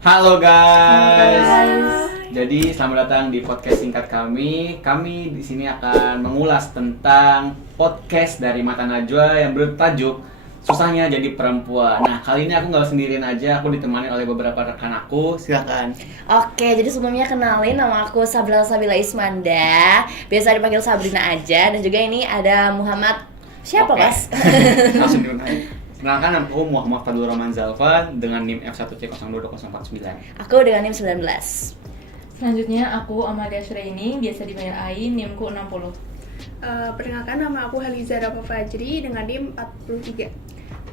Halo guys. Halo. Jadi selamat datang di podcast singkat kami. Kami di sini akan mengulas tentang podcast dari Mata Najwa yang bertajuk Susahnya Jadi Perempuan. Nah, kali ini aku nggak sendirian aja, aku ditemani oleh beberapa rekan aku. Silakan. Oke, jadi sebelumnya kenalin, nama aku Sabila Ismanda. Biasa dipanggil Sabrina aja. Dan juga ini ada Muhammad. Siapa, Oke. Mas? Langsung dimulai. Kenalkan, aku Muhammad Fadlur Rahman Zalfa dengan NIM F1C022049. Aku dengan NIM 19. Selanjutnya aku Amalia Shraini, biasa dipanggil Ai, NIM-ku 60. Perkenalkan, nama aku Haliza Rafa Fajri dengan NIM 43.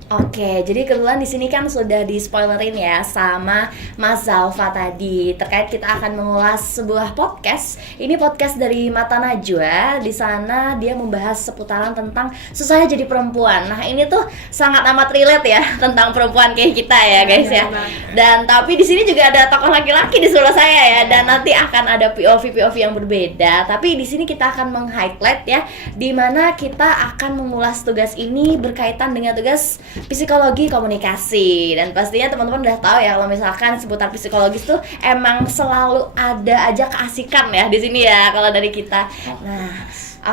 Oke, jadi kebetulan di sini kan sudah di spoilerin ya sama Mas Zalfa tadi terkait kita akan mengulas sebuah podcast. Ini podcast dari Mata Najwa. Di sana dia membahas seputaran tentang susahnya jadi perempuan. Nah, ini tuh sangat amat relate ya tentang perempuan kayak kita ya, guys ya. Dan tapi di sini juga ada tokoh laki-laki di sebelah saya ya, dan nanti akan ada POV yang berbeda. Tapi di sini kita akan meng-highlight ya, di mana kita akan mengulas tugas ini berkaitan dengan tugas psikologi komunikasi. Dan pastinya teman-teman udah tahu ya kalau misalkan seputar psikologis tuh emang selalu ada aja keasikan ya di sini ya kalau dari kita. Nah,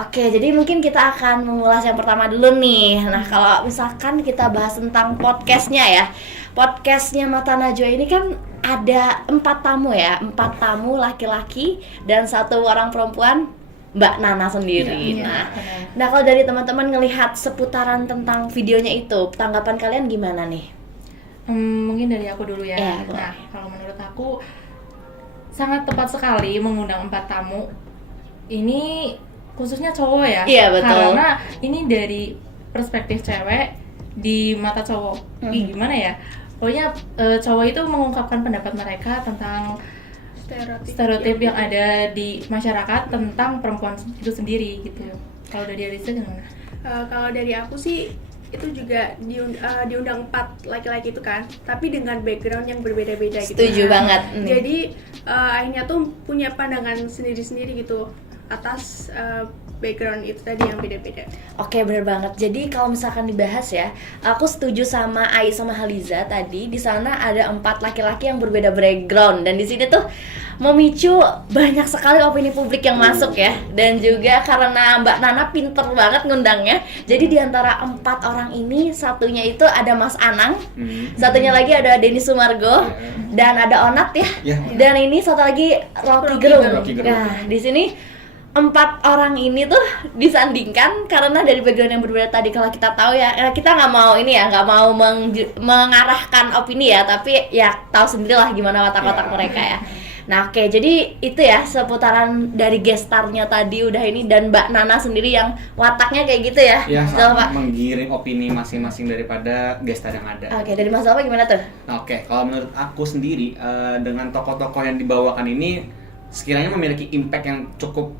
oke, jadi mungkin kita akan mengulas yang pertama dulu nih. Nah, kalau misalkan kita bahas tentang podcastnya ya, podcastnya Mata Najwa ini kan ada 4 tamu ya, 4 tamu laki-laki dan 1 orang perempuan, Mbak Nana sendiri. Nah, kalau dari teman-teman ngelihat seputaran tentang videonya itu, tanggapan kalian gimana nih? Mungkin dari aku dulu ya. Iya, boleh. Nah, kalau menurut aku sangat tepat sekali mengundang 4 tamu. Ini khususnya cowok ya. Iya, betul. Karena ini dari perspektif cewek di mata cowok. Gimana ya? Pokoknya cowok itu mengungkapkan pendapat mereka tentang stereotip yang ada di masyarakat tentang perempuan itu sendiri gitu. Kalau dari Alisa gimana? Kalau dari aku sih itu juga diundang 4 laki-laki itu kan, tapi dengan background yang berbeda-beda gitu. Setuju banget. Jadi akhirnya tuh punya pandangan sendiri-sendiri gitu atas background itu tadi yang beda-beda. Oke, bener banget. Jadi kalau misalkan dibahas ya, aku setuju sama Ai sama Haliza tadi. Di sana ada 4 laki-laki yang berbeda background, dan di sini tuh memicu banyak sekali opini publik yang masuk ya. Dan juga karena Mbak Nana pinter banget ngundangnya, jadi di antara 4 orang ini, satunya itu ada Mas Anang, satunya lagi ada Denny Sumargo, dan ada Onat ya. Dan ini satu lagi Rocky Gerung. Nah, di sini 4 orang ini tuh disandingkan karena dari background yang berbeda tadi. Kalau kita tahu ya, kita nggak mau ini ya, nggak mau mengarahkan opini ya, tapi ya tahu sendirilah gimana watak-watak mereka ya. Nah, oke, jadi itu ya seputaran dari gestarnya tadi udah ini, dan Mbak Nana sendiri yang wataknya kayak gitu ya. Ya, Zalfa. menggiring opini masing-masing daripada gestar yang ada. Oke, dari Mas Zalfa gimana tuh? Nah, oke, kalau menurut aku sendiri dengan tokoh-tokoh yang dibawakan ini sekiranya memiliki impact yang cukup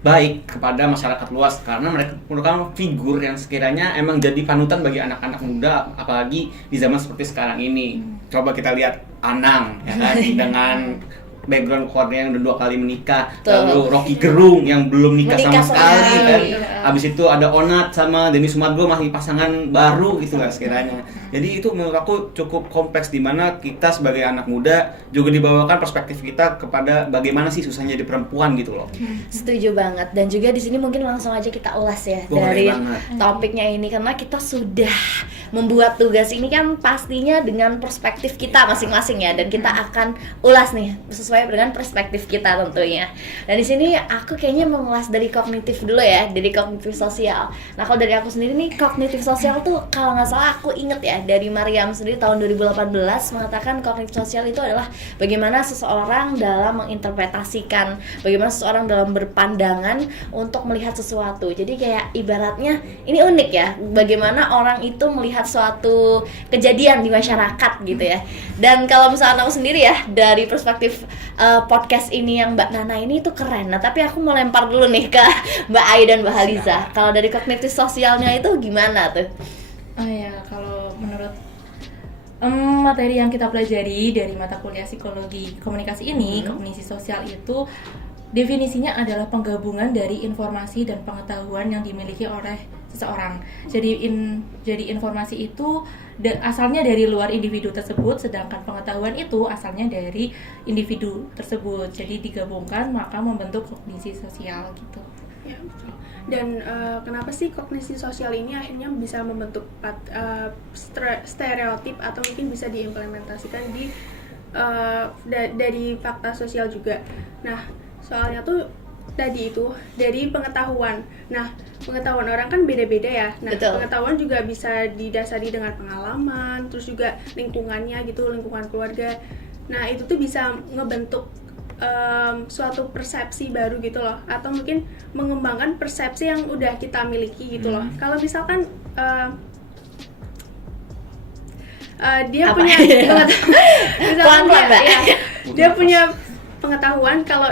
baik kepada masyarakat luas, karena mereka merupakan figur yang sekiranya emang jadi panutan bagi anak-anak muda, apalagi di zaman seperti sekarang ini. Coba kita lihat Anang ya kan, dengan background keluarga yang udah 2 kali menikah. Lalu Rocky Gerung yang belum nikah sama sekali kan. Habis itu ada Onat sama Denny Sumargo masih pasangan baru gitu lah sekiranya. Jadi itu menurut aku cukup kompleks, di mana kita sebagai anak muda juga dibawakan perspektif kita kepada bagaimana sih susahnya jadi perempuan gitu loh. Setuju banget. Dan juga di sini mungkin langsung aja kita ulas ya. Boleh dari banget. topiknya ini, karena kita sudah membuat tugas ini kan pastinya dengan perspektif kita masing-masing ya, dan kita akan ulas nih sesuai dengan perspektif kita tentunya. Dan di sini aku kayaknya mengulas dari kognitif dulu ya, dari kognitif sosial. Nah, kalau dari aku sendiri nih, kognitif sosial tuh kalau nggak salah aku inget ya, dari Mariam sendiri tahun 2018 mengatakan kognitif sosial itu adalah bagaimana seseorang dalam menginterpretasikan, bagaimana seseorang dalam berpandangan untuk melihat sesuatu. Jadi kayak ibaratnya ini unik ya, bagaimana orang itu melihat suatu kejadian di masyarakat gitu ya. Dan kalau misalnya aku sendiri ya, dari perspektif podcast ini yang Mbak Nana ini itu keren. Nah, tapi aku mau lempar dulu nih ke Mbak Ai dan Mbak Haliza. Kalau dari kognitif sosialnya itu gimana tuh? Oh ya, kalau menurut materi yang kita pelajari dari mata kuliah psikologi komunikasi ini, kognisi sosial itu definisinya adalah penggabungan dari informasi dan pengetahuan yang dimiliki oleh seseorang. Jadi informasi itu asalnya dari luar individu tersebut, sedangkan pengetahuan itu asalnya dari individu tersebut. Jadi digabungkan maka membentuk kognisi sosial gitu. Ya, betul. Dan kenapa sih kognisi sosial ini akhirnya bisa membentuk stereotip atau mungkin bisa diimplementasikan di dari fakta sosial juga. Nah, soalnya tuh tadi itu dari pengetahuan. Nah, pengetahuan orang kan beda-beda ya. Nah, Betul. pengetahuan juga bisa didasari dengan pengalaman, terus juga lingkungannya gitu, lingkungan keluarga. Nah, itu tuh bisa ngebentuk suatu persepsi baru gitu loh, atau mungkin mengembangkan persepsi yang udah kita miliki gitu loh. Kalau misalkan dia Apa? punya misalkan Pelan-pelan, Mbak. dia punya pengetahuan kalau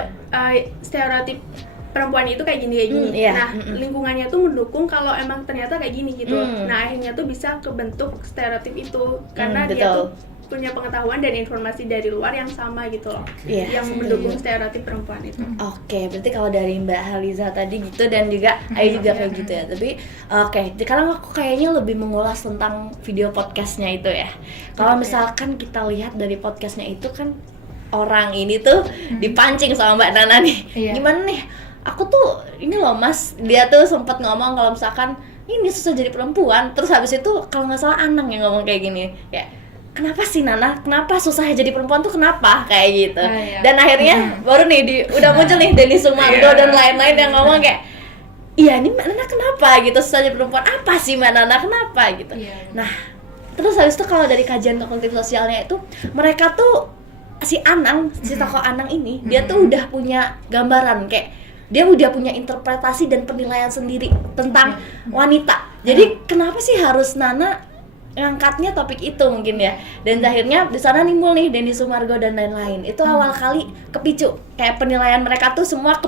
stereotip perempuan itu kayak gini iya. nah lingkungannya tuh mendukung kalau emang ternyata kayak gini gitu. Nah, akhirnya tuh bisa kebentuk stereotip itu karena dia betul. tuh punya pengetahuan dan informasi dari luar yang sama gitu loh, Iya, yang setuju. mendukung stereotip perempuan itu. Oke, berarti kalau dari Mbak Haliza tadi gitu dan juga Ayu juga kayak gitu ya. Tapi oke, sekarang aku kayaknya lebih mengulas tentang video podcastnya itu ya. Kalau Oke. misalkan kita lihat dari podcastnya itu kan orang ini tuh dipancing sama Mbak Nana nih. Iya. Gimana nih? Aku tuh ini loh Mas, dia tuh sempat ngomong kalau misalkan ini susah jadi perempuan. Terus habis itu kalau nggak salah Anang yang ngomong kayak gini, kayak kenapa sih Nana? Kenapa susah jadi perempuan tuh kenapa? Kayak gitu. Iya. Dan akhirnya baru nih udah muncul nih Denny Sumargo dan lain-lain yang ngomong kayak iya ini Mbak Nana kenapa gitu susah jadi perempuan, apa sih Mbak Nana kenapa gitu. Iya. Nah terus habis itu kalau dari kajian kognitif sosialnya itu mereka tuh si Anang, si tokoh Anang ini dia tuh udah punya gambaran kayak dia udah punya interpretasi dan penilaian sendiri tentang wanita. Jadi kenapa sih harus Nana ngangkatnya topik itu mungkin ya. Dan akhirnya di sana nimbul nih Denny Sumargo dan lain-lain. Itu awal kali kepicu kayak penilaian mereka tuh semua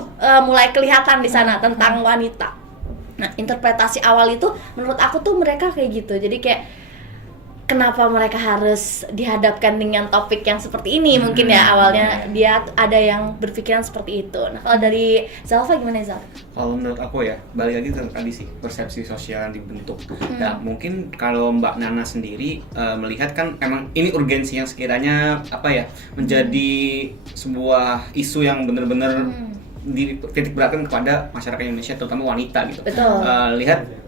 mulai kelihatan di sana tentang wanita. Nah, interpretasi awal itu menurut aku tuh mereka kayak gitu. Jadi kayak kenapa mereka harus dihadapkan dengan topik yang seperti ini mungkin ya awalnya dia ada yang berpikiran seperti itu. Nah, kalau dari Zalfa gimana Zal? Kalau menurut aku ya, balik lagi ke tadi sih, persepsi sosial yang dibentuk. Nah, mungkin kalau Mbak Nana sendiri melihat kan emang ini urgensi yang sekiranya apa ya, menjadi sebuah isu yang benar-benar dititik beratkan kepada masyarakat Indonesia, terutama wanita gitu. Betul. Lihat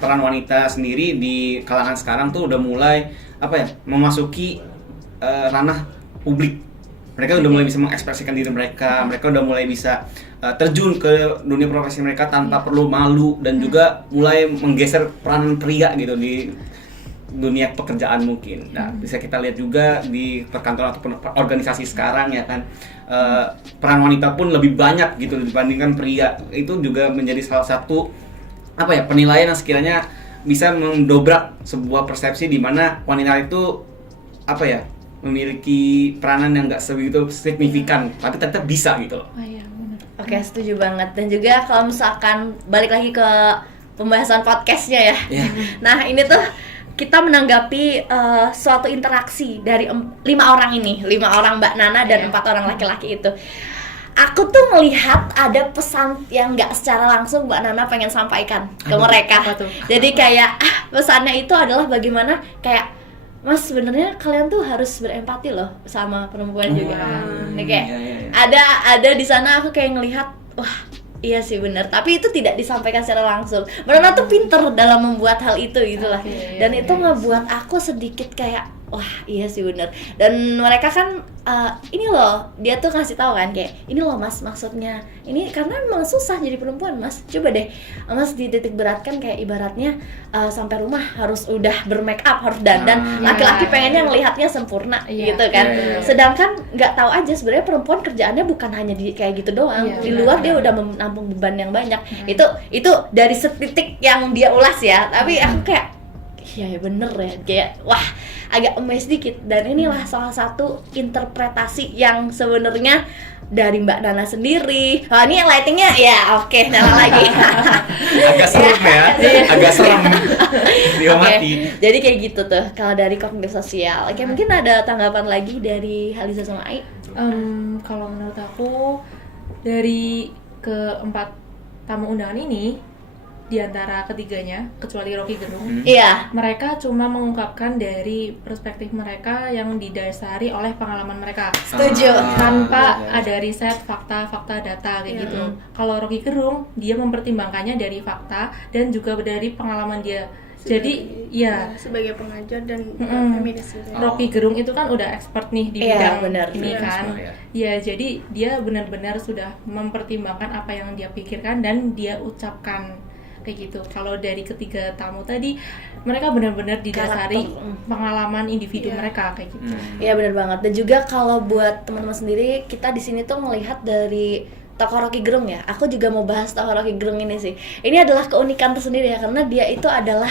peran wanita sendiri di kalangan sekarang tuh udah mulai apa ya, memasuki ranah publik. Mereka udah mulai bisa mengekspresikan diri mereka, mereka udah mulai bisa terjun ke dunia profesi mereka tanpa perlu malu, dan juga mulai menggeser peran pria gitu di dunia pekerjaan mungkin. Nah, bisa kita lihat juga di perkantoran ataupun organisasi sekarang ya kan, peran wanita pun lebih banyak gitu dibandingkan pria. Itu juga menjadi salah satu apa ya, penilaian yang sekiranya bisa mendobrak sebuah persepsi di mana wanita itu apa ya, memiliki peranan yang nggak sebegitu signifikan, tapi tetap bisa gitu loh. Oh iya, benar. Oke, setuju banget. Dan juga kalau misalkan balik lagi ke pembahasan podcastnya ya. Yeah. Nah, ini tuh kita menanggapi suatu interaksi dari 5 orang ini, 5 orang Mbak Nana dan 4 orang laki-laki itu. Aku tuh melihat ada pesan yang nggak secara langsung Mbak Nana pengen sampaikan ke mereka. Apa tuh? Jadi kayak pesannya itu adalah bagaimana kayak Mas, sebenarnya kalian tuh harus berempati loh sama perempuan juga. Ini kayak ada di sana aku kayak ngelihat, wah iya sih benar. Tapi itu tidak disampaikan secara langsung. Mbak Nana tuh pinter dalam membuat hal itu gitulah. Oke, Dan itu ngebuat aku sedikit kayak, wah iya sih benar. Dan mereka kan ini loh, dia tuh ngasih tahu kan kayak ini loh Mas, maksudnya ini karena memang susah jadi perempuan Mas. Coba deh Mas dititik beratkan kayak ibaratnya sampai rumah harus udah bermake up, harus dandan. Laki-laki pengennya ngelihatnya sempurna gitu kan. Sedangkan nggak tahu aja sebenarnya perempuan kerjaannya bukan hanya di kayak gitu doang. Di luar dia udah menampung beban yang banyak. Itu dari setitik yang dia ulas ya. Tapi aku kayak iya ya bener ya, kayak wah agak amazed dikit. Dan inilah salah satu interpretasi yang sebenarnya dari Mbak Nana sendiri. Wah ini lightingnya ya oke, nyala lagi. Agak serem ya, agak serem. Diamati. Jadi kayak gitu tuh kalau dari kognitif sosial. Oke, mungkin ada tanggapan lagi dari Haliza sama Ai? Kalau menurut aku dari keempat tamu undangan ini di antara ketiganya kecuali Rocky Gerung. Iya. Mereka cuma mengungkapkan dari perspektif mereka yang didasari oleh pengalaman mereka. Setuju. Tanpa iya. ada riset, fakta, data kayak Iya. gitu. Kalau Rocky Gerung, dia mempertimbangkannya dari fakta dan juga dari pengalaman dia. Jadi ya sebagai pengajar dan feminis gitu ya. Rocky Gerung itu kan udah expert nih di Iya, bidang benar. ini Iya, kan. ya. Ya, jadi dia benar-benar sudah mempertimbangkan apa yang dia pikirkan dan dia ucapkan kayak gitu. Kalau dari ketiga tamu tadi, mereka benar-benar didasari Karakter. pengalaman individu Iya. mereka kayak gitu. Iya benar banget. Dan juga kalau buat teman-teman sendiri, kita di sini tuh melihat dari tokoh Rocky Gerung ya. Aku juga mau bahas tokoh Rocky Gerung ini sih. Ini adalah keunikan tersendiri ya, karena dia itu adalah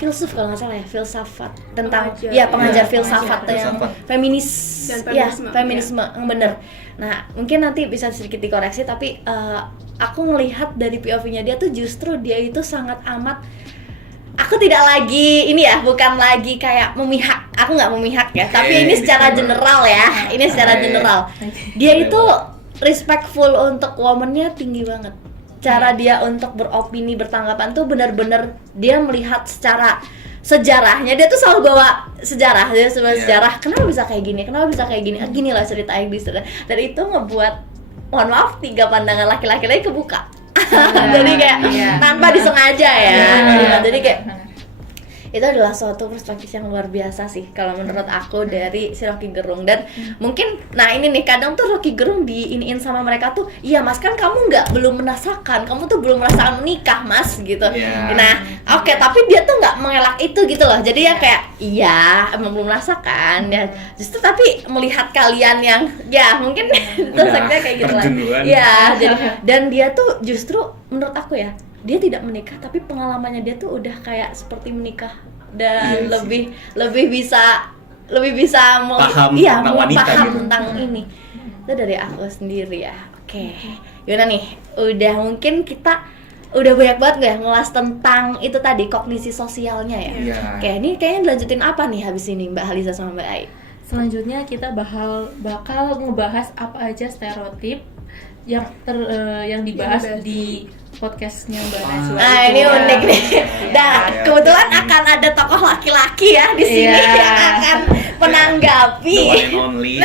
filsuf kalau nggak salah ya, filsafat tentang Pengajar. ya pengajar Iya, filsafat pengajar yang filsafat. feminis Dan ya feminisme, feminisme yang bener. Nah mungkin nanti bisa sedikit dikoreksi, tapi aku ngelihat dari POV-nya dia tuh justru dia itu sangat amat. Aku tidak lagi ini ya, bukan lagi kayak memihak. Aku nggak memihak ya, tapi ini secara disclaimer. general ya. Ini secara Oke. general. Dia itu respectful untuk womannya tinggi banget. Cara dia untuk beropini, bertanggapan tuh benar-benar dia melihat secara sejarahnya. Dia tuh selalu bawa sejarah, dia sebagai Iya. sejarah. Kenapa bisa kayak gini? Kenapa bisa kayak gini? Gini lah cerita Iblis. Dan itu ngebuat, mohon maaf, 3 pandangan laki-laki lagi kebuka. Jadi kayak Iya. tanpa disengaja ya. Iya. Jadi kayak itu adalah suatu perspektif yang luar biasa sih kalau menurut aku dari si Rocky Gerung. Dan mungkin nah ini nih, kadang tuh Rocky Gerung diiniin sama mereka tuh, iya mas kan kamu belum merasakan, kamu tuh belum merasakan menikah mas gitu. Iya. Nah oke, tapi dia tuh nggak mengelak itu gitu loh. Jadi ya kayak iya emang belum merasakan ya, justru tapi melihat kalian yang ya mungkin terus Udah kayak gitu lah. terjun duluan. Iya, jadi dan dia tuh justru menurut aku ya, dia tidak menikah tapi pengalamannya dia tuh udah kayak seperti menikah dan Iya lebih bisa Paham iya tentang mau wanita paham gitu. tentang ini. Itu dari aku sendiri ya. Oke. Gimana nih? Udah mungkin kita udah banyak banget gak ya ngelas tentang itu tadi kognisi sosialnya ya. Iya. Oke, ini kayaknya dilanjutin apa nih habis ini Mbak Haliza sama Mbak Ai? Selanjutnya kita bakal ngebahas apa aja stereotip yang dibahas Yang dibahas di podcastnya Mbak Najwa. Nah, itu. ini unik nih. Iya, Nah, iya. kebetulan akan ada tokoh laki-laki ya di sini Iya. yang akan menanggapi. The one and only.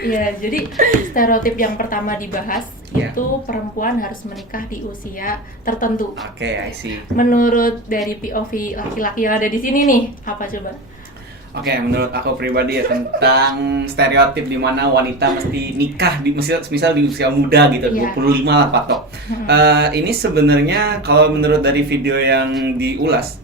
Iya, jadi stereotip yang pertama dibahas Iya. itu perempuan harus menikah di usia tertentu. Oke, I see. Menurut dari POV laki-laki yang ada di sini nih, apa coba? Oke, menurut aku pribadi ya tentang stereotip di mana wanita mesti nikah misal di usia muda gitu, Iya. 25 lah patok. Ini sebenarnya kalau menurut dari video yang diulas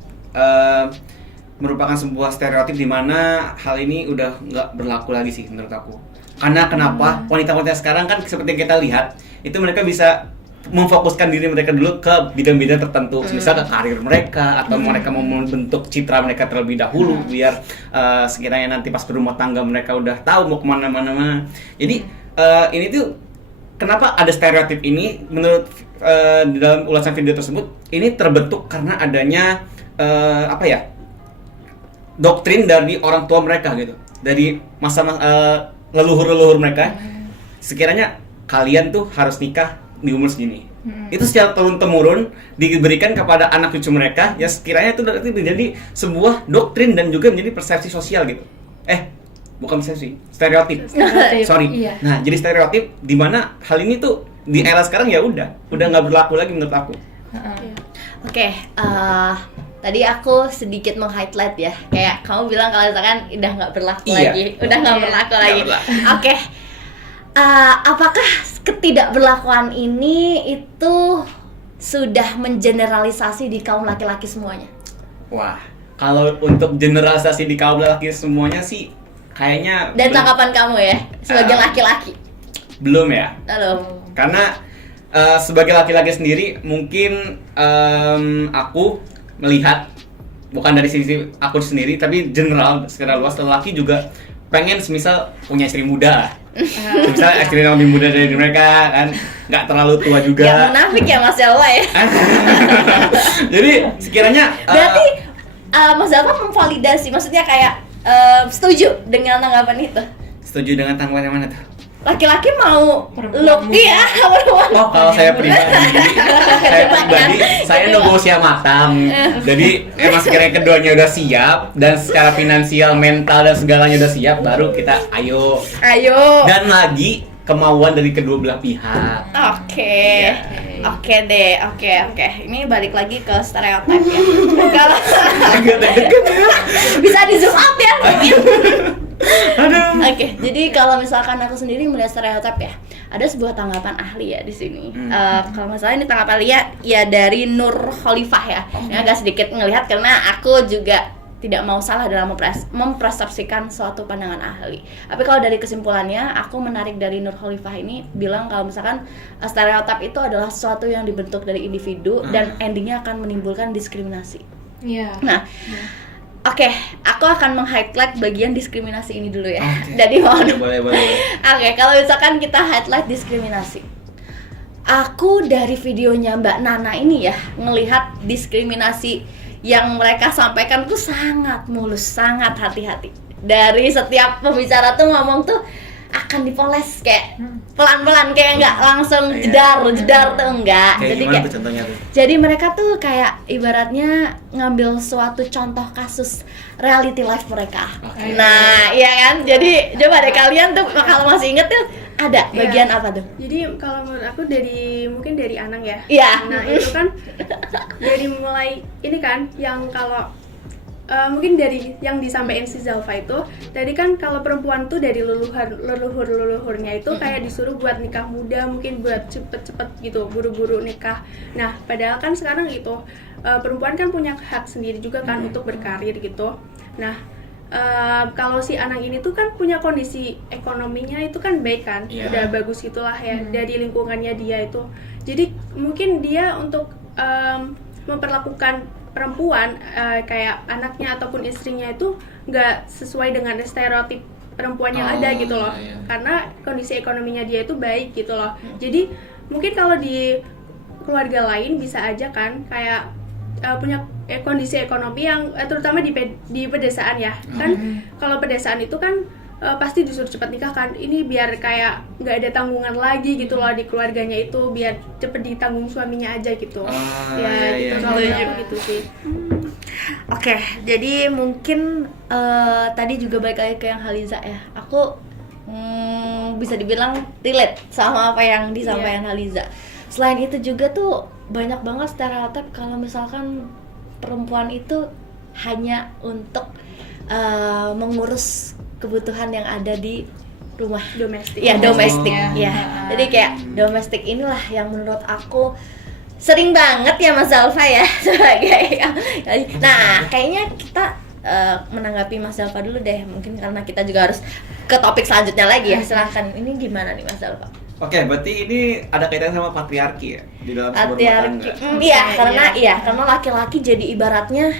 merupakan sebuah stereotip di mana hal ini udah nggak berlaku lagi sih menurut aku. Karena kenapa? Wanita-wanita sekarang kan seperti yang kita lihat, itu mereka bisa memfokuskan diri mereka dulu ke bidang-bidang tertentu, misal ke karir mereka atau mereka mau membentuk citra mereka terlebih dahulu biar sekiranya nanti pas berumah tangga mereka udah tahu mau kemana-mana. Jadi ini tuh kenapa ada stereotip ini? Menurut di dalam ulasan video tersebut ini terbentuk karena adanya doktrin dari orang tua mereka gitu, dari masa leluhur mereka. Sekiranya kalian tuh harus nikah di umur segini. Itu secara turun-temurun diberikan kepada anak cucu mereka, ya sekiranya itu menjadi sebuah doktrin dan juga menjadi persepsi sosial gitu. Bukan persepsi, stereotip. Sorry. Iya. Nah, jadi stereotip di mana hal ini tuh di era sekarang ya udah nggak berlaku lagi menurut aku. Oke, tadi aku sedikit meng-highlight ya, kayak kamu bilang kalau misalkan udah nggak berlaku Iya. lagi, udah nggak Iya. berlaku Nggak lagi. berlaku. Oke, apakah ketidakberlakuan ini itu sudah mengeneralisasi di kaum laki-laki semuanya? Wah, kalau untuk generalisasi di kaum laki semuanya sih kayaknya Dan tanggapan kamu ya, sebagai Ah. laki-laki. belum ya. Halo. Karena sebagai laki-laki sendiri mungkin aku melihat bukan dari sisi aku sendiri tapi general secara luas, lelaki juga pengen semisal punya istri muda. Misalnya istri yang lebih muda dari mereka kan, nggak terlalu tua juga. Ya munafik ya Mas Jawa ya. Jadi sekiranya Berarti Mas Jawa memvalidasi, maksudnya kayak setuju dengan tanggapan itu. setuju dengan tanggapan yang mana tuh? laki-laki mau Perempuan look muda. iya perempuan. Oh, kalau saya pribadi, saya nunggu usia matang. Jadi emang sekiranya keduanya udah siap dan secara finansial, mental dan segalanya udah siap, baru kita ayo. Ayo. Dan lagi kemauan dari kedua belah pihak. Oke. Oke deh, oke. Ini balik lagi ke stereotip ya. Kalau bisa di zoom out ya. Oke, jadi kalau misalkan aku sendiri melihat stereotip ya, ada sebuah tanggapan ahli ya di sini. Kalau nggak salah ini tanggapan ya dari Nur Khalifah ya. Ini agak sedikit ngelihat karena aku juga tidak mau salah dalam mempersepsikan suatu pandangan ahli. Tapi kalau dari kesimpulannya, aku menarik dari Nur Khalifah ini bilang kalau misalkan stereotip itu adalah sesuatu yang dibentuk dari individu dan endingnya akan menimbulkan diskriminasi. Iya. Nah, oke, aku akan meng-highlight bagian diskriminasi ini dulu ya. Oke. Jadi mohon. Boleh. Oke, kalau misalkan kita highlight diskriminasi. Aku dari videonya Mbak Nana ini ya, ngelihat diskriminasi yang mereka sampaikan tuh sangat mulus, sangat hati-hati. Dari setiap pembicara tuh ngomong tuh akan dipoles kayak pelan-pelan, kayak nggak langsung jedar tuh enggak. Kayak Jadi gimana kayak tuh contohnya tuh? jadi mereka tuh kayak ibaratnya ngambil suatu contoh kasus reality life mereka. Oke. Nah, iya kan? Jadi coba deh kalian tuh kalau masih inget tuh ada bagian apa tuh? Jadi kalau menurut aku mungkin dari Anang ya. Iya. Nah itu kan dari mulai ini kan yang kalau mungkin dari yang disampaikan si Zalfa itu tadi kan kalau perempuan tuh dari leluhurnya itu kayak disuruh buat nikah muda, mungkin buat cepet-cepet gitu, buru-buru nikah. Nah padahal kan sekarang itu perempuan kan punya hak sendiri juga kan untuk berkarir gitu. Nah kalau si Anang ini tuh kan punya kondisi ekonominya itu kan baik kan, udah bagus gitulah ya dari lingkungannya dia itu. Jadi mungkin dia untuk memperlakukan perempuan kayak anaknya ataupun istrinya itu nggak sesuai dengan stereotip perempuan yang ada gitu loh. Karena kondisi ekonominya dia itu baik gitu loh. Jadi mungkin kalau di keluarga lain bisa aja kan kayak punya kondisi ekonomi yang terutama di pedesaan ya. Kan kalau pedesaan itu kan pasti disuruh cepat nikah kan, ini biar kayak nggak ada tanggungan lagi gitu loh di keluarganya itu, biar cepet ditanggung suaminya aja gitu. Gitu kalau aku gitu sih. Oke, jadi mungkin tadi juga balik lagi ke yang Haliza ya. Aku bisa dibilang relate sama apa yang disampaikan Haliza. Selain itu juga tuh banyak banget stereotip kalau misalkan perempuan itu hanya untuk mengurus kebutuhan yang ada di rumah Domestik. ya domestik ya. Jadi kayak domestik inilah yang menurut aku sering banget ya Mas Zalfa ya sebagai nah kayaknya kita menanggapi Mas Zalfa dulu deh, mungkin karena kita juga harus ke topik selanjutnya lagi ya. Silahkan, ini gimana nih Mas Zalfa? Oke, berarti ini ada kaitan sama patriarki ya di dalam sebuah rumah Patriarki. tangga. Iya, karena laki-laki jadi ibaratnya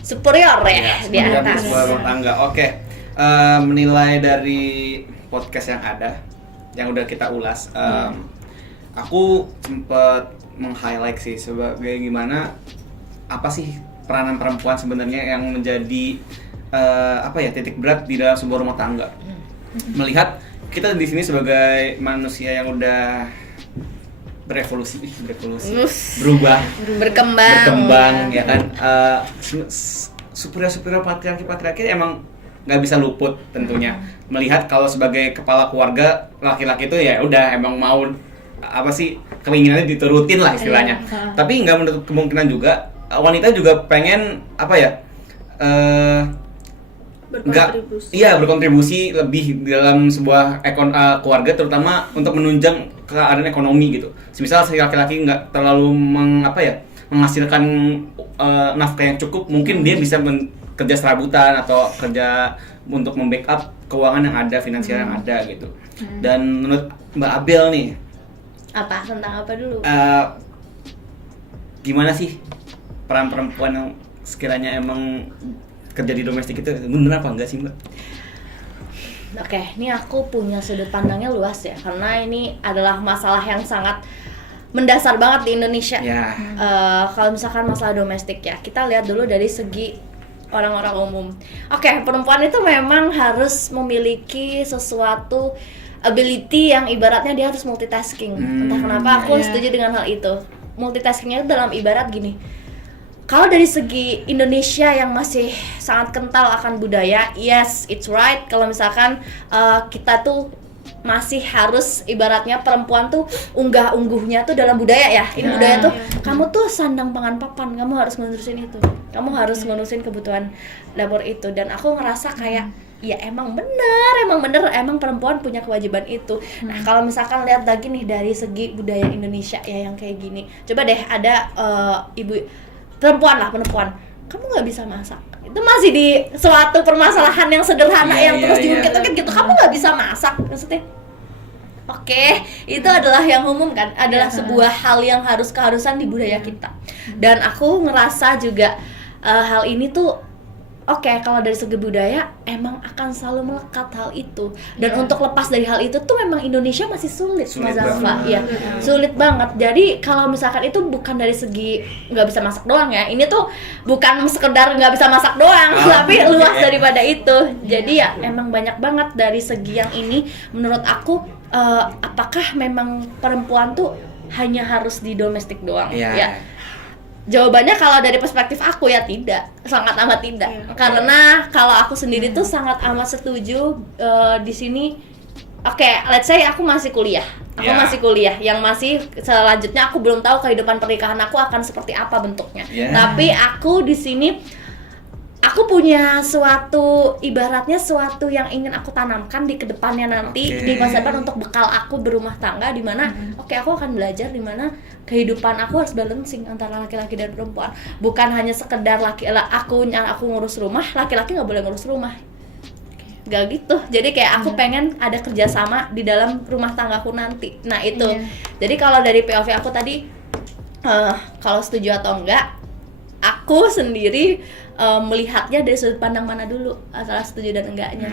superior ya di Seperti atas. sebuah rumah tangga. Oke, menilai dari podcast yang ada, yang udah kita ulas, aku sempat meng-highlight sih sebagai gimana apa sih peranan perempuan sebenarnya yang menjadi titik berat di dalam sebuah rumah tangga. Melihat kita di sini sebagai manusia yang udah berevolusi, berubah, berkembang ya kan. Superior patriarki emang nggak bisa luput tentunya. Melihat kalau sebagai kepala keluarga laki-laki itu ya udah emang mau apa sih keinginannya diturutin lah istilahnya. Tapi nggak menutup kemungkinan juga wanita juga pengen apa ya berkontribusi lebih di dalam sebuah keluarga, terutama untuk menunjang keadaan ekonomi gitu. Semisal si laki-laki nggak terlalu menghasilkan nafkah yang cukup, mungkin dia bisa kerja serabutan atau kerja untuk membackup keuangan yang ada, finansial yang ada gitu. Dan menurut Mbak Abel nih, tentang apa dulu? Gimana sih peran perempuan yang sekiranya emang kerja di domestik itu bener apa enggak sih Mbak? Oke, ini aku punya sudut pandangnya luas ya, karena ini adalah masalah yang sangat mendasar banget di Indonesia. Kalau misalkan masalah domestik ya, kita lihat dulu dari segi orang-orang umum. Oke, perempuan itu memang harus memiliki sesuatu ability yang ibaratnya dia harus multitasking. Entah kenapa aku setuju dengan hal itu. Multitaskingnya dalam ibarat gini. Kalau dari segi Indonesia yang masih sangat kental akan budaya, yes, it's right. Kalau misalkan kita tuh masih harus ibaratnya perempuan tuh unggah-ungguhnya tuh dalam budaya ya. Ini budaya tuh kamu tuh sandang pangan papan, kamu harus ngurusin itu. Kamu harus ngurusin kebutuhan dapur itu. Dan aku ngerasa kayak ya emang bener perempuan punya kewajiban itu. Nah kalau misalkan lihat lagi nih dari segi budaya Indonesia ya yang kayak gini, coba deh ada ibu perempuan, kamu nggak bisa masak, itu masih di suatu permasalahan yang sederhana yang terus diungkit-ungkit gitu, kamu nggak bisa masak maksudnya. Oke, itu adalah yang umum kan, adalah sebuah hal yang keharusan di budaya kita. Dan aku ngerasa juga hal ini tuh kalau dari segi budaya emang akan selalu melekat hal itu. Dan untuk lepas dari hal itu tuh memang Indonesia masih sulit Mas Zalfa. Ya, sulit banget. Jadi kalau misalkan itu bukan dari segi nggak bisa masak doang ya. Ini tuh bukan sekedar nggak bisa masak doang, tapi luas daripada itu. Jadi ya emang banyak banget dari segi yang ini. Menurut aku, apakah memang perempuan tuh hanya harus di domestik doang? Ya. Jawabannya kalau dari perspektif aku ya tidak, sangat amat tidak. Karena kalau aku sendiri tuh sangat amat setuju di sini. Let's say aku masih kuliah. Masih kuliah, yang masih selanjutnya aku belum tahu kehidupan pernikahan aku akan seperti apa bentuknya. Tapi aku di sini aku punya ibaratnya suatu yang ingin aku tanamkan di kedepannya nanti di masa depan untuk bekal aku berumah tangga, di mana aku akan belajar di mana kehidupan aku harus balancing antara laki-laki dan perempuan. Bukan hanya sekedar aku ngurus rumah, laki-laki nggak boleh ngurus rumah. Gak gitu. Jadi kayak aku pengen ada kerjasama di dalam rumah tanggaku nanti. Nah itu. Jadi kalau dari POV aku tadi, kalau setuju atau enggak, aku sendiri melihatnya dari sudut pandang mana dulu antara setuju dan enggaknya.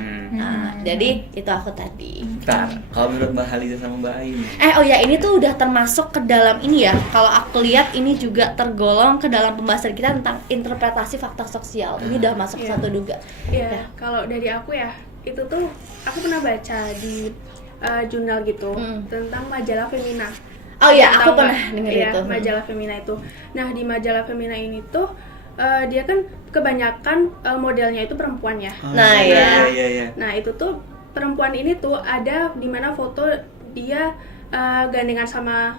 Jadi itu aku tadi. Bentar, kalau menurut Mbak Haliza sama Mbak Ain. Ini tuh udah termasuk ke dalam ini ya. Kalau aku lihat ini juga tergolong ke dalam pembahasan kita tentang interpretasi faktor sosial. Ini udah masuk satu juga. Iya, kalau dari aku ya, itu tuh aku pernah baca di jurnal gitu tentang majalah Femina. Aku pernah dengar itu. Majalah Femina itu. Nah, di majalah Femina ini tuh dia kan kebanyakan modelnya itu perempuan ya. Nah, itu tuh perempuan ini tuh ada di mana foto dia gandengan sama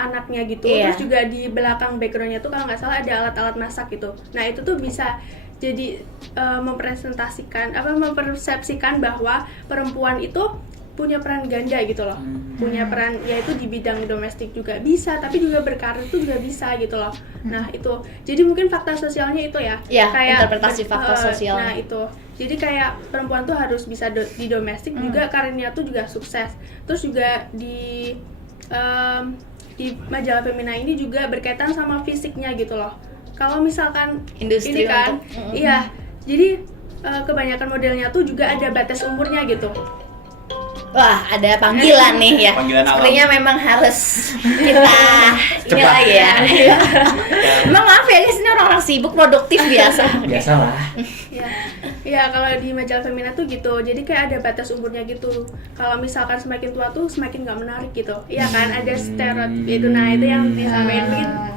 anaknya gitu. Terus juga di belakang backgroundnya tuh kalau nggak salah ada alat-alat masak gitu. Nah, itu tuh bisa jadi mempersepsikan bahwa perempuan itu punya peran ganda gitu loh. Punya peran yaitu di bidang domestik juga bisa, tapi juga berkarir itu juga bisa gitu loh. Nah, itu. Jadi mungkin fakta sosialnya itu ya. Kayak interpretasi faktor sosial. Nah, itu. Jadi kayak perempuan tuh harus bisa di domestik juga karirnya tuh juga sukses. Terus juga di majalah Femina ini juga berkaitan sama fisiknya gitu loh. Kalau misalkan industri ini kan, jadi kebanyakan modelnya tuh juga ada batas umurnya gitu. Wah, ada panggilan nih ya. Sepertinya memang harus kita ini lagi ya. Emang maaf ya, di sini orang-orang sibuk produktif biasa. Biasalah. Ya, kalau di majalah Femina tuh gitu. Jadi kayak ada batas umurnya gitu. Kalau misalkan semakin tua tuh semakin nggak menarik gitu. Iya kan, ada stereotip itu. Nah, itu yang disampaikan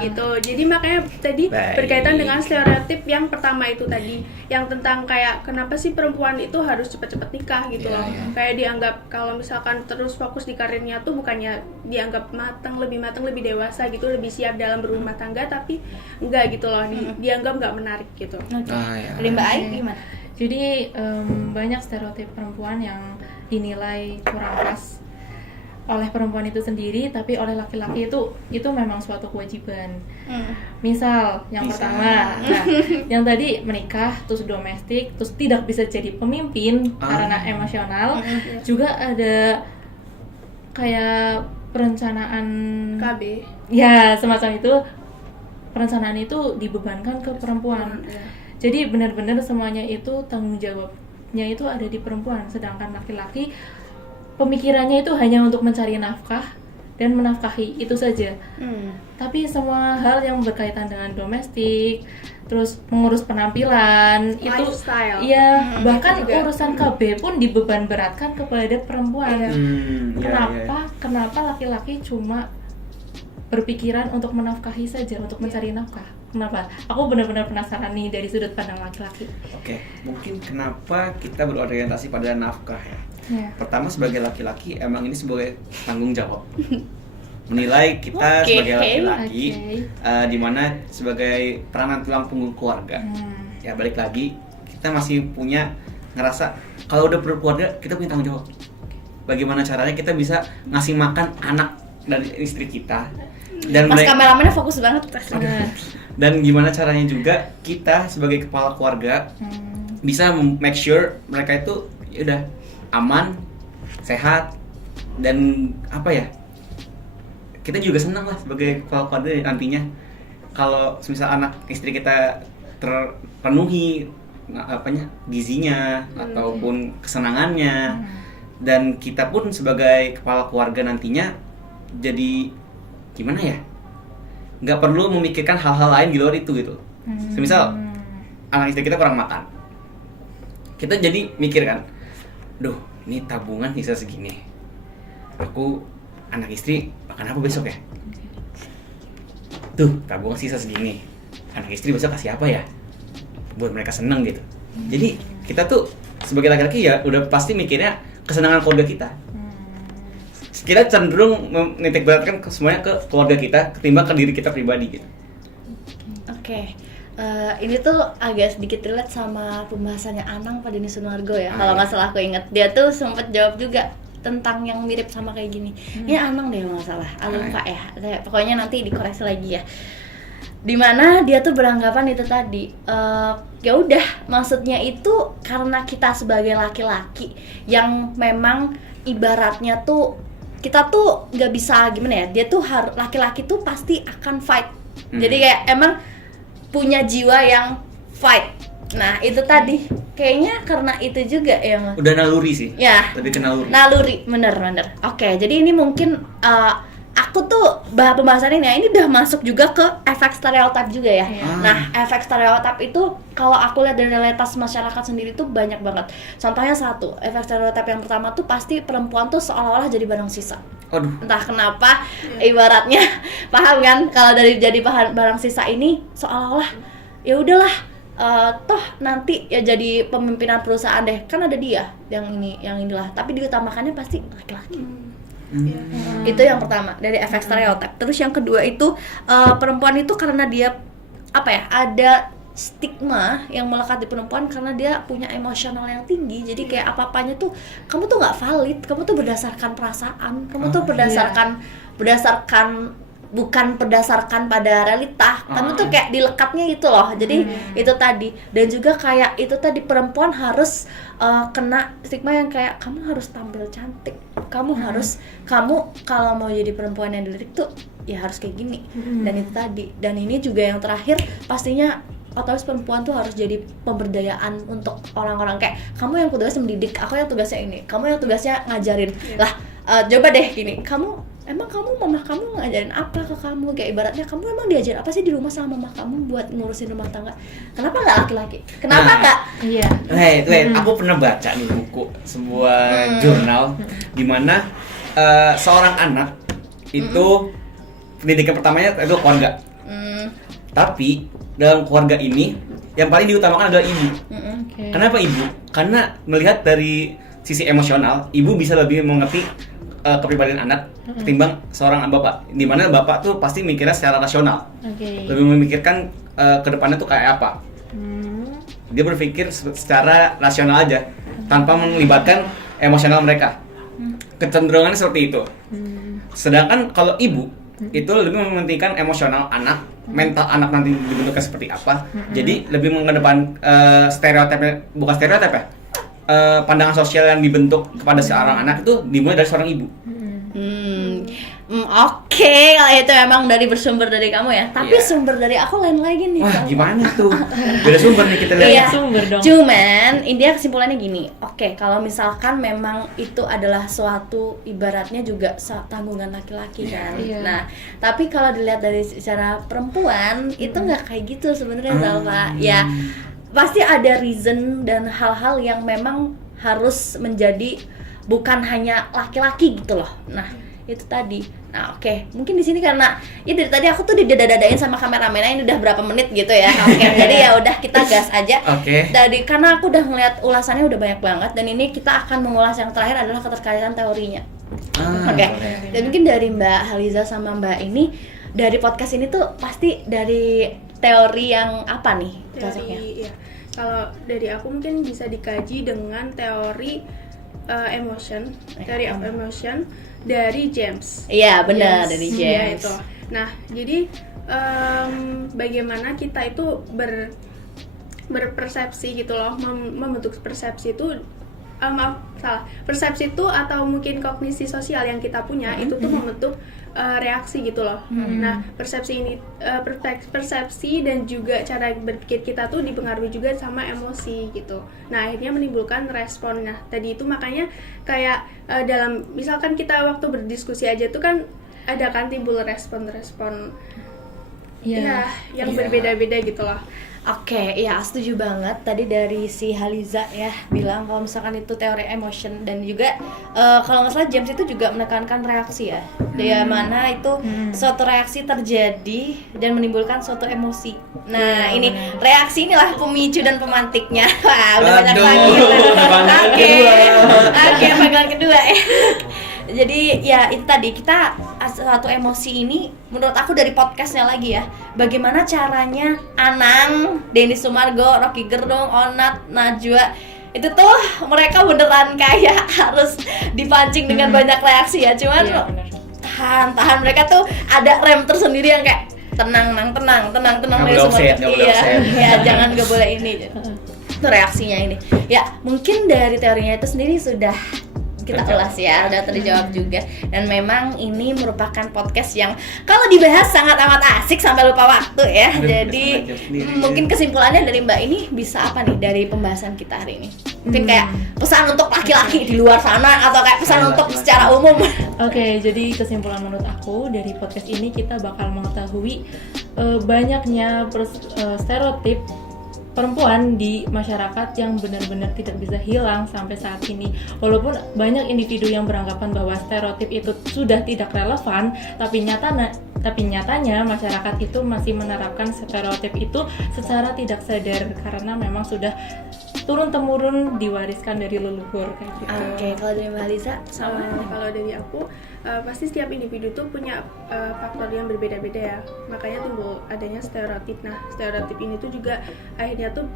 gitu. Jadi makanya tadi berkaitan dengan stereotip yang pertama itu tadi, yang tentang kayak kenapa sih perempuan itu harus cepet-cepet nikah gitu loh. Kayak dianggap kalau misalkan terus fokus di karirnya tuh bukannya dianggap lebih matang, lebih dewasa gitu, lebih siap dalam berumah tangga, tapi enggak gitu loh, dianggap nggak menarik gitu. Mbak Ai gimana? Jadi banyak stereotip perempuan yang dinilai kurang pas oleh perempuan itu sendiri, tapi oleh laki-laki itu memang suatu kewajiban. Misal yang pertama, yang tadi menikah terus domestik terus tidak bisa jadi pemimpin karena emosional. Juga ada kayak perencanaan KB. Ya, semacam itu. Perencanaan itu dibebankan ke perempuan. Jadi benar-benar semuanya itu tanggung jawabnya itu ada di perempuan, sedangkan laki-laki pemikirannya itu hanya untuk mencari nafkah dan menafkahi, itu saja. Hmm. Tapi semua hal yang berkaitan dengan domestik, terus mengurus penampilan, itu Lifestyle. ya bahkan itu juga. urusan KB pun dibeban beratkan kepada perempuan. Iya. Kenapa laki-laki cuma berpikiran untuk menafkahi saja, untuk mencari nafkah? Kenapa? Aku benar-benar penasaran nih dari sudut pandang laki-laki. Oke, mungkin kenapa kita berorientasi pada nafkah ya? Ya. Pertama, sebagai laki-laki emang ini sebagai tanggung jawab. Menilai kita Oke. sebagai laki-laki, Oke. dimana sebagai peranan tulang punggung keluarga. Ya balik lagi, kita masih punya ngerasa kalau udah berkeluarga kita punya tanggung jawab. Bagaimana caranya kita bisa ngasih makan anak dan istri kita, dan Mas mereka- kameramennya fokus banget. Nah, dan gimana caranya juga kita sebagai kepala keluarga bisa make sure mereka itu ya udah aman, sehat, dan apa ya, kita juga senang lah sebagai kepala keluarga nantinya kalau misal anak istri kita terpenuhi gizinya ataupun kesenangannya, dan kita pun sebagai kepala keluarga nantinya jadi gimana ya, nggak perlu memikirkan hal-hal lain di luar itu gitu. Semisal anak istri kita kurang makan, kita jadi mikir kan, duh ini tabungan sisa segini, aku anak istri makan apa besok ya, tuh tabungan sisa segini, anak istri besok kasih apa ya buat mereka seneng gitu. Jadi kita tuh sebagai laki-laki ya udah pasti mikirnya kesenangan keluarga kita. Kita cenderung menitik beratkan semuanya ke keluarga kita ketimbang ke diri kita pribadi gitu. Oke. Ini tuh agak sedikit relate sama pembahasannya Anang pada Denny Sunargo ya. Kalau nggak salah aku inget, dia tuh sempat jawab juga tentang yang mirip sama kayak gini. Ini Anang deh kalau nggak salah, lupa ya. Pokoknya nanti dikoreksi lagi ya. Dimana dia tuh beranggapan itu tadi, ya udah, maksudnya itu karena kita sebagai laki-laki yang memang ibaratnya tuh kita tuh nggak bisa gimana ya, dia tuh harus, laki-laki tuh pasti akan fight. Jadi kayak emang punya jiwa yang fight. Nah itu tadi kayaknya karena itu juga ya Mas. Udah naluri sih. Ya. Lebih ke naluri. Naluri, bener. Oke, jadi ini mungkin aku tuh pembahasan ini udah masuk juga ke efek stereotip juga ya. Iya. Nah, efek stereotip itu kalau aku lihat dari realitas masyarakat sendiri tuh banyak banget. Contohnya satu, efek stereotip yang pertama tuh pasti perempuan tuh seolah-olah jadi barang sisa. Aduh. Entah kenapa, ibaratnya paham kan? Kalau dari jadi barang sisa ini seolah-olah ya udahlah, toh nanti ya jadi pemimpinan perusahaan deh, kan ada dia yang inilah. Tapi diutamakannya pasti laki-laki. Itu yang pertama dari efek stereotip. Terus yang kedua itu perempuan itu karena dia apa ya, ada stigma yang melekat di perempuan karena dia punya emosional yang tinggi. Jadi kayak apa-apanya tuh kamu tuh nggak valid, kamu tuh berdasarkan perasaan, kamu tuh berdasarkan bukan berdasarkan pada realita. Kamu tuh kayak dilekatnya gitu loh. Jadi itu tadi. Dan juga kayak itu tadi, perempuan harus kena stigma yang kayak kamu harus tampil cantik. Kamu kalau mau jadi perempuan yang dilirik tuh ya harus kayak gini. Dan itu tadi. Dan ini juga yang terakhir, pastinya otomatis perempuan tuh harus jadi pemberdayaan untuk orang-orang. Kayak kamu yang tugasnya mendidik, aku yang tugasnya ini, kamu yang tugasnya ngajarin. Lah coba deh gini, emang mama kamu ngajarin apa ke kamu? Kayak ibaratnya kamu emang diajarin apa sih di rumah sama mama kamu buat ngurusin rumah tangga? Kenapa nggak laki-laki? Kenapa nggak? Iya. Wait, aku pernah baca di buku sebuah jurnal di mana seorang anak itu pendidikan pertamanya itu keluarga. Tapi dalam keluarga ini yang paling diutamakan adalah ibu. Oke. Kenapa ibu? Karena melihat dari sisi emosional, ibu bisa lebih mengerti kepribadian anak ketimbang seorang bapak. Dimana bapak tuh pasti mikirnya secara rasional, Oke. lebih memikirkan ke depannya tuh kayak apa. Dia berpikir secara rasional aja tanpa melibatkan emosional mereka. Kecenderungannya seperti itu. Sedangkan kalau ibu itu lebih mementingkan emosional anak, mental anak nanti dibentuknya seperti apa. Jadi lebih mengedepan stereotipnya, bukan stereotip ya, pandangan sosial yang dibentuk kepada seorang anak itu dimulai dari seorang ibu. Oke, kalau itu emang bersumber dari kamu ya. Tapi Iya. sumber dari aku lain lagi nih. Wah, Salva. gimana tuh? Beda sumber nih kita lihat. Iya. Sumber dong. Cuman intinya kesimpulannya gini. Oke, kalau misalkan memang itu adalah suatu ibaratnya juga tanggungan laki-laki kan. Iya. Nah, tapi kalau dilihat dari secara perempuan itu nggak kayak gitu sebenarnya Salva. Ya, pasti ada reason dan hal-hal yang memang harus menjadi bukan hanya laki-laki gitu loh. Nah, itu tadi. Nah, oke. Mungkin di sini karena ya dari tadi aku tuh didadadain sama kameramennya ini udah berapa menit gitu ya. Oke, jadi ya udah kita gas aja. Oke. Dari karena aku udah ngeliat ulasannya udah banyak banget dan ini kita akan mengulas yang terakhir adalah keterkaitan teorinya. Oke. Boleh. Dan mungkin dari Mbak Haliza sama Mbak ini dari podcast ini tuh pasti dari teori yang apa nih cocoknya? Teori, ya. Kalau dari aku mungkin bisa dikaji dengan teori emotion, teori of emotion dari James. Iya, benar, dari Iya, James. itu. Nah, jadi bagaimana kita itu berpersepsi gitu loh, membentuk persepsi itu persepsi itu atau mungkin kognisi sosial yang kita punya itu tuh membentuk reaksi gitu loh. Nah, persepsi dan juga cara berpikir kita tuh dipengaruhi juga sama emosi gitu. Nah, akhirnya menimbulkan respon. Nah, tadi itu makanya kayak dalam misalkan kita waktu berdiskusi aja tuh kan ada kan timbul respon-respon ya yang berbeda-beda gitu loh. Oke, ya setuju banget tadi dari si Haliza ya bilang kalau misalkan itu teori emotion dan juga kalau nggak salah James itu juga menekankan reaksi ya, dia mana itu suatu reaksi terjadi dan menimbulkan suatu emosi. Nah ini reaksi inilah pemicu dan pemantiknya. Wah udah banyak Aduh, lagi. panggilan Oke, kedua. oke panggilan kedua ya. Jadi ya itu tadi kita suatu emosi ini menurut aku dari podcastnya lagi ya, bagaimana caranya Anang, Denny Sumargo, Rocky Gerung, Onat, Najwa itu tuh mereka beneran kayak harus dipancing dengan banyak reaksi ya, cuman Iya, benar. tahan mereka tuh ada rem tersendiri yang kayak tenang Nggak Denny boleh Sumargo. offset, nggak boleh Iya, offset. ya jangan nggak boleh ini. Itu reaksinya ini. Ya mungkin dari teorinya itu sendiri sudah kita ulas ya, udah terjawab juga. Dan memang ini merupakan podcast yang kalau dibahas sangat amat asik sampai lupa waktu ya. Aduh, Jadi udah 1 jam sendiri. mungkin kesimpulannya dari Mbak ini bisa apa nih dari pembahasan kita hari ini? Mungkin kayak pesan untuk laki-laki di luar sana atau kayak pesan untuk secara umum. Oke, jadi kesimpulan menurut aku dari podcast ini kita bakal mengetahui banyaknya stereotip perempuan di masyarakat yang benar-benar tidak bisa hilang sampai saat ini. Walaupun banyak individu yang beranggapan bahwa stereotip itu sudah tidak relevan, tapi nyatanya masyarakat itu masih menerapkan stereotip itu secara tidak sadar karena memang sudah turun-temurun diwariskan dari leluhur kayak gitu. Oke, kalau dari Mbak Lisa sama. Kalau dari aku pasti setiap individu tuh punya faktor yang berbeda-beda ya, makanya timbul adanya stereotip. Nah, stereotip ini tuh juga akhirnya tuh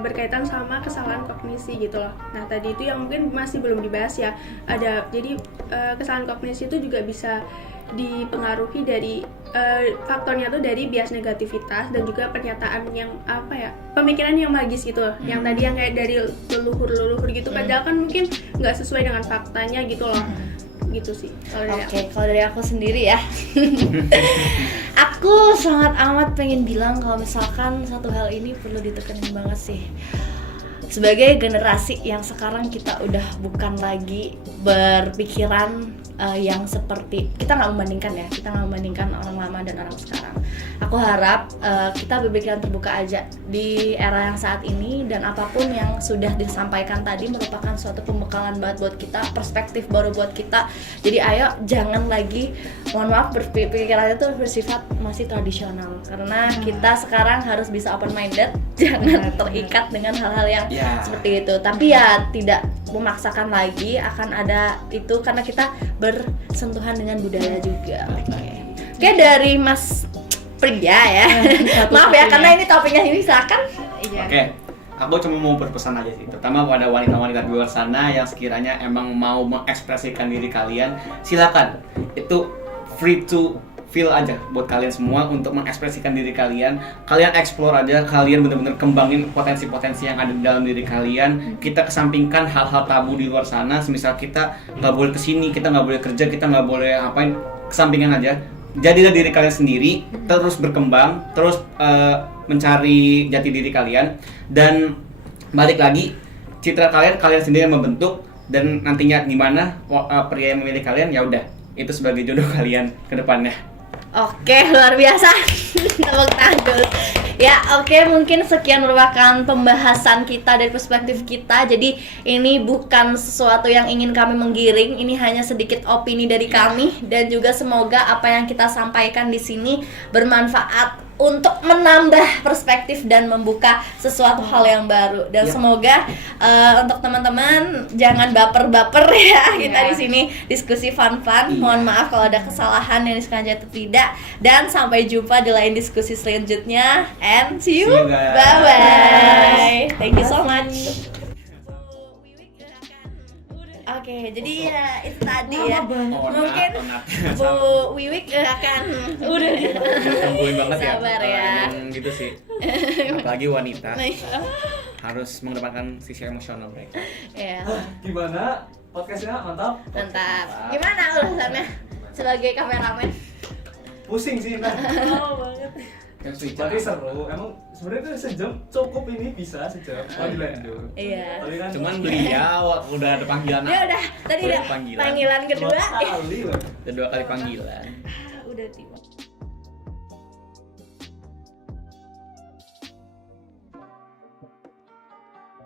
berkaitan sama kesalahan kognisi gitu loh. Nah, tadi itu yang mungkin masih belum dibahas ya, ada jadi kesalahan kognisi itu juga bisa dipengaruhi dari faktornya tuh dari bias negativitas dan juga pernyataan yang pemikiran yang magis gitu, yang tadi yang kayak dari leluhur gitu, padahal kan mungkin nggak sesuai dengan faktanya gitu loh. Gitu sih kalau dari Oke, kalau dari aku sendiri ya, aku sangat amat pengen bilang kalau misalkan satu hal ini perlu ditekenin banget sih. Sebagai generasi yang sekarang kita udah bukan lagi berpikiran yang seperti kita nggak membandingkan orang lama dan orang sekarang. Aku harap kita berpikiran terbuka aja di era yang saat ini, dan apapun yang sudah disampaikan tadi merupakan suatu pembekalan banget buat kita, perspektif baru buat kita. Jadi ayo jangan lagi, mohon maaf, berpikirannya tuh bersifat masih tradisional, karena kita sekarang harus bisa open minded, jangan terikat dengan hal-hal yang seperti itu. Tapi ya tidak memaksakan lagi, akan ada itu karena kita bersentuhan dengan budaya juga. Oke, dari Mas Pria ya. Maaf ya karena ini topiknya ini silakan. Oke, aku cuma mau berpesan aja sih, terutama pada wanita-wanita di luar sana yang sekiranya emang mau mengekspresikan diri kalian, silakan. Itu free to feel aja buat kalian semua untuk mengekspresikan diri kalian. Kalian explore aja, kalian benar-benar kembangin potensi-potensi yang ada di dalam diri kalian. Kita kesampingkan hal-hal tabu di luar sana, semisal kita nggak boleh kesini, kita nggak boleh kerja, kita nggak boleh apain. kesampingan aja. Jadilah diri kalian sendiri, terus berkembang, terus mencari jati diri kalian, dan balik lagi citra kalian sendiri yang membentuk, dan nantinya gimana pria yang memilih kalian, ya udah itu sebagai jodoh kalian ke depannya. Oke, luar biasa. Tepuk tangan dulu. Ya, oke, mungkin sekian merupakan pembahasan kita dari perspektif kita. Jadi ini bukan sesuatu yang ingin kami menggiring, ini hanya sedikit opini dari kami, dan juga semoga apa yang kita sampaikan di sini bermanfaat untuk menambah perspektif dan membuka sesuatu hal yang baru. Dan semoga untuk teman-teman jangan baper-baper ya. Kita di sini diskusi fun-fun. Mohon maaf kalau ada kesalahan yang disengaja atau tidak. Dan sampai jumpa di lain diskusi selanjutnya. And see you. Guys. Bye-bye. Thank you so much. Oke, jadi ya itu tadi ya. Mungkin Bu Wiwik akan Udah Tungguin banget ya. Sabar ya. Emang gitu sih. Apalagi wanita harus mengedepankan sisi emosional mereka. ya, Gimana? Podcastnya mantap? mantap. Gimana ulasannya sebagai kameramen? Pusing sih, Mbak. banget. Tapi seru. Emang sebenarnya itu sejam cukup, ini bisa sejam. Oh, dilanjut. Iya. Tapi kan Cuman beliau udah ada panggilan. Dia udah tadi Udah udah panggilan. panggilan kedua. dua kali loh. Udah 2 kali panggilan. Udah tiba.